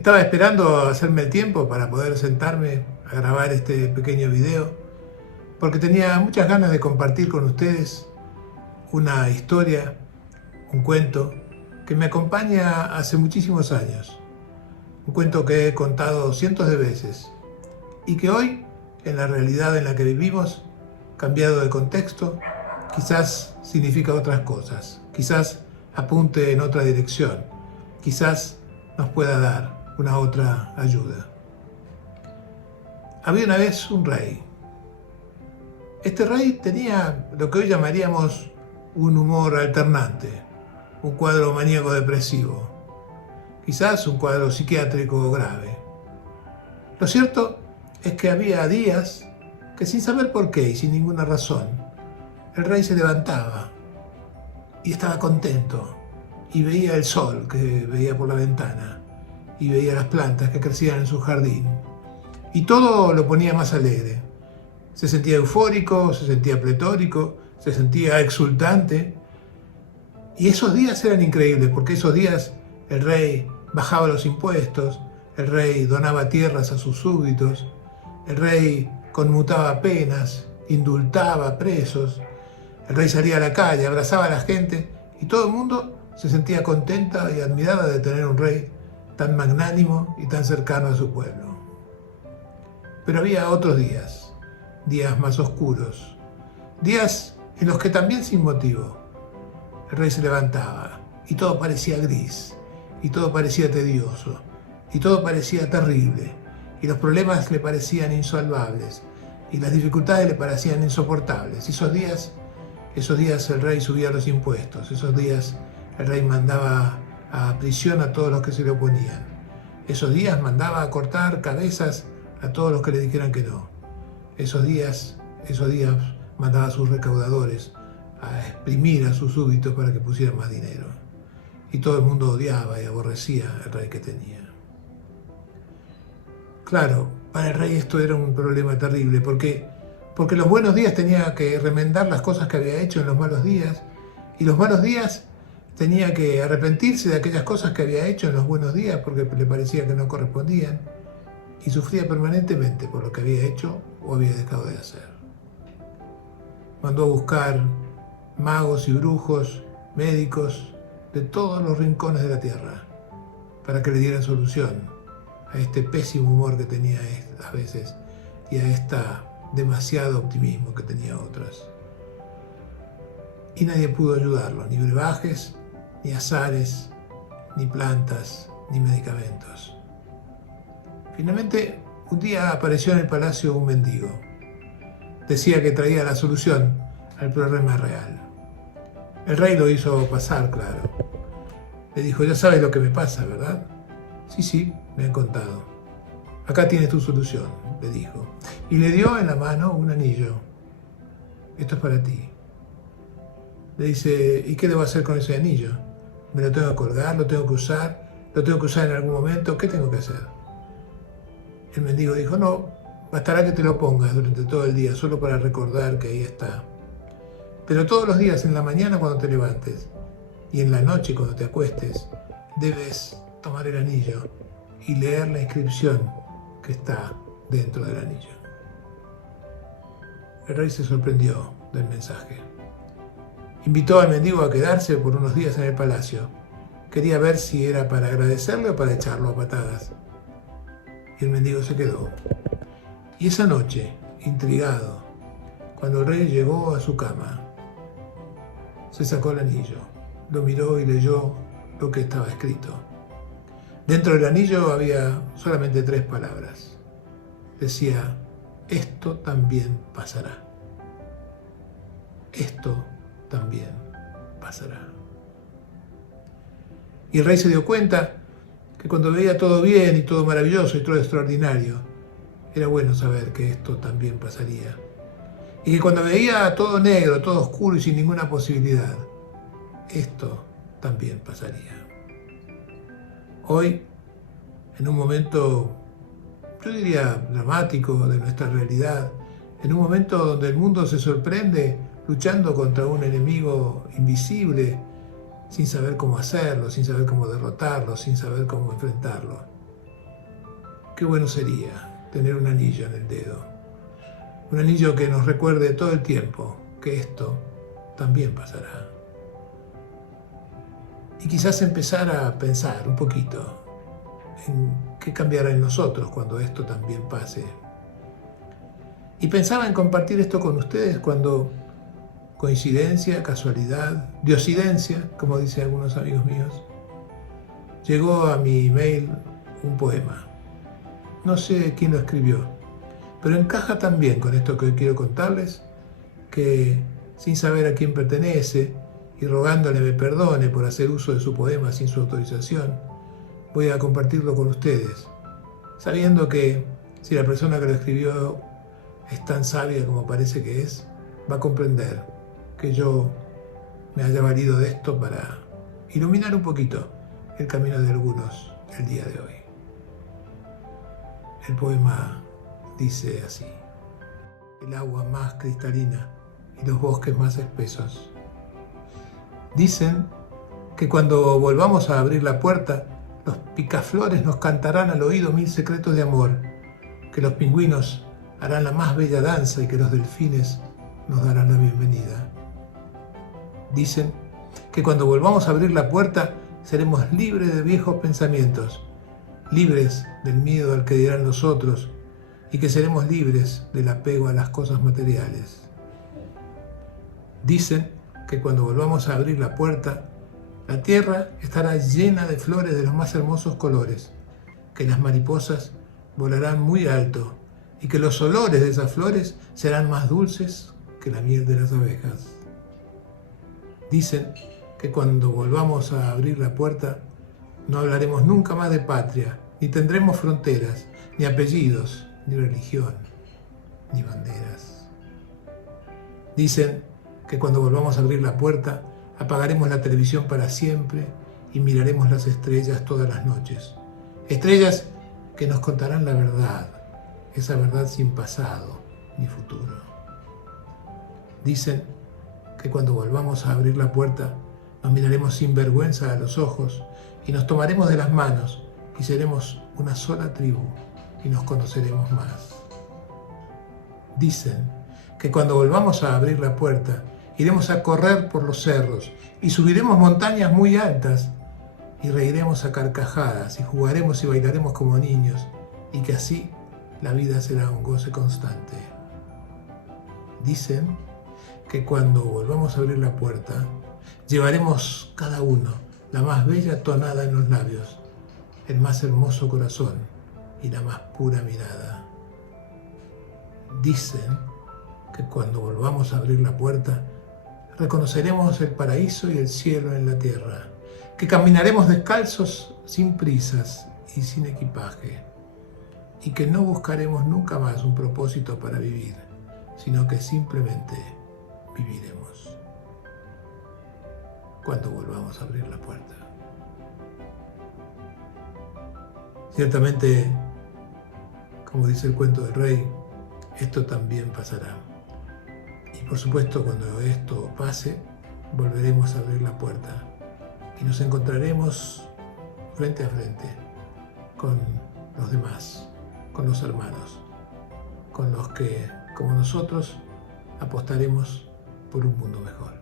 Estaba esperando hacerme el tiempo para poder sentarme a grabar este pequeño video, porque tenía muchas ganas de compartir con ustedes una historia, un cuento que me acompaña hace muchísimos años. Un cuento que he contado cientos de veces y que hoy, en la realidad en la que vivimos, cambiado de contexto, quizás significa otras cosas, quizás apunte en otra dirección, quizás nos pueda dar una otra ayuda. Había una vez un rey. Este rey tenía lo que hoy llamaríamos un humor alternante, un cuadro maníaco depresivo, quizás un cuadro psiquiátrico grave. Lo cierto es que había días que, sin saber por qué y sin ninguna razón, el rey se levantaba y estaba contento y veía el sol que veía por la ventana y veía las plantas que crecían en su jardín y todo lo ponía más alegre. Se sentía eufórico, se sentía pletórico, se sentía exultante. Y esos días eran increíbles, porque esos días el rey bajaba los impuestos, el rey donaba tierras a sus súbditos, el rey conmutaba penas, indultaba presos, el rey salía a la calle, abrazaba a la gente y todo el mundo se sentía contenta y admirada de tener un rey tan magnánimo y tan cercano a su pueblo. Pero había otros días, días más oscuros, días en los que también sin motivo el rey se levantaba y todo parecía gris, y todo parecía tedioso, y todo parecía terrible, y los problemas le parecían insalvables, y las dificultades le parecían insoportables. Esos días el rey subía los impuestos, esos días el rey mandaba a prisión a todos los que se le oponían, esos días mandaba a cortar cabezas a todos los que le dijeran que no, esos días mandaba a sus recaudadores a exprimir a sus súbditos para que pusieran más dinero. Y todo el mundo odiaba y aborrecía al rey que tenía. Claro, para el rey esto era un problema terrible, porque los buenos días tenía que remendar las cosas que había hecho en los malos días, y los malos días tenía que arrepentirse de aquellas cosas que había hecho en los buenos días porque le parecía que no correspondían, y sufría permanentemente por lo que había hecho o había dejado de hacer. Mandó a buscar magos y brujos, médicos de todos los rincones de la tierra para que le dieran solución a este pésimo humor que tenía a veces y a esta demasiado optimismo que tenía otras. Y nadie pudo ayudarlo, ni brebajes, ni azares, ni plantas, ni medicamentos. Finalmente, un día apareció en el palacio un mendigo. Decía que traía la solución al problema real. El rey lo hizo pasar, claro. Le dijo: ya sabes lo que me pasa, ¿verdad? Sí, me han contado. Acá tienes tu solución, le dijo. Y le dio en la mano un anillo. Esto es para ti. Le dice: ¿y qué debo hacer con ese anillo? ¿Me lo tengo que colgar? ¿Lo tengo que usar? ¿Lo tengo que usar en algún momento? ¿Qué tengo que hacer? El mendigo dijo: no, bastará que te lo pongas durante todo el día, solo para recordar que ahí está. Pero todos los días, en la mañana cuando te levantes y en la noche cuando te acuestes, debes tomar el anillo y leer la inscripción que está dentro del anillo. El rey se sorprendió del mensaje. Invitó al mendigo a quedarse por unos días en el palacio. Quería ver si era para agradecerle o para echarlo a patadas. Y el mendigo se quedó. Y esa noche, intrigado, cuando el rey llegó a su cama, se sacó el anillo, lo miró y leyó lo que estaba escrito. Dentro del anillo había solamente 3 palabras. Decía: esto también pasará. Esto también pasará. Y el rey se dio cuenta que cuando veía todo bien y todo maravilloso y todo extraordinario, era bueno saber que esto también pasaría. Y que cuando veía todo negro, todo oscuro y sin ninguna posibilidad, esto también pasaría. Hoy, en un momento, yo diría, dramático de nuestra realidad, en un momento donde el mundo se sorprende luchando contra un enemigo invisible, sin saber cómo hacerlo, sin saber cómo derrotarlo, sin saber cómo enfrentarlo. qué bueno sería tener un anillo en el dedo. Un anillo que nos recuerde todo el tiempo que esto también pasará. Y quizás empezar a pensar un poquito en qué cambiará en nosotros cuando esto también pase. Y pensaba en compartir esto con ustedes cuando, coincidencia, casualidad, diosidencia, como dicen algunos amigos míos, llegó a mi email un poema. No sé quién lo escribió, pero encaja también con esto que hoy quiero contarles, que sin saber a quién pertenece y rogándole me perdone por hacer uso de su poema sin su autorización, voy a compartirlo con ustedes, sabiendo que si la persona que lo escribió es tan sabia como parece que es, va a comprender que yo me haya valido de esto para iluminar un poquito el camino de algunos el día de hoy. El poema dice así: el agua más cristalina y los bosques más espesos. Dicen que cuando volvamos a abrir la puerta, los picaflores nos cantarán al oído 1000 secretos de amor, que los pingüinos harán la más bella danza y que los delfines nos darán la bienvenida. Dicen que cuando volvamos a abrir la puerta, seremos libres de viejos pensamientos, libres del miedo al que dirán los otros, y que seremos libres del apego a las cosas materiales. Dicen que cuando volvamos a abrir la puerta, la tierra estará llena de flores de los más hermosos colores, que las mariposas volarán muy alto y que los olores de esas flores serán más dulces que la miel de las abejas. Dicen que cuando volvamos a abrir la puerta, no hablaremos nunca más de patria, ni tendremos fronteras, ni apellidos, ni religión, ni banderas. Dicen que cuando volvamos a abrir la puerta, apagaremos la televisión para siempre y miraremos las estrellas todas las noches. Estrellas que nos contarán la verdad, esa verdad sin pasado ni futuro. Dicen que cuando volvamos a abrir la puerta, nos miraremos sin vergüenza a los ojos y nos tomaremos de las manos y seremos una sola tribu y nos conoceremos más. Dicen que cuando volvamos a abrir la puerta, iremos a correr por los cerros y subiremos montañas muy altas y reiremos a carcajadas y jugaremos y bailaremos como niños y que así la vida será un goce constante. Dicen que cuando volvamos a abrir la puerta, llevaremos cada uno la más bella tonada en los labios, el más hermoso corazón y la más pura mirada. Dicen que cuando volvamos a abrir la puerta, reconoceremos el paraíso y el cielo en la tierra, que caminaremos descalzos sin prisas y sin equipaje, y que no buscaremos nunca más un propósito para vivir, sino que simplemente viviremos cuando volvamos a abrir la puerta. Ciertamente, como dice el cuento del rey, esto también pasará. Y por supuesto, cuando esto pase, volveremos a abrir la puerta y nos encontraremos frente a frente con los demás, con los hermanos, con los que, como nosotros, apostaremos por un mundo mejor.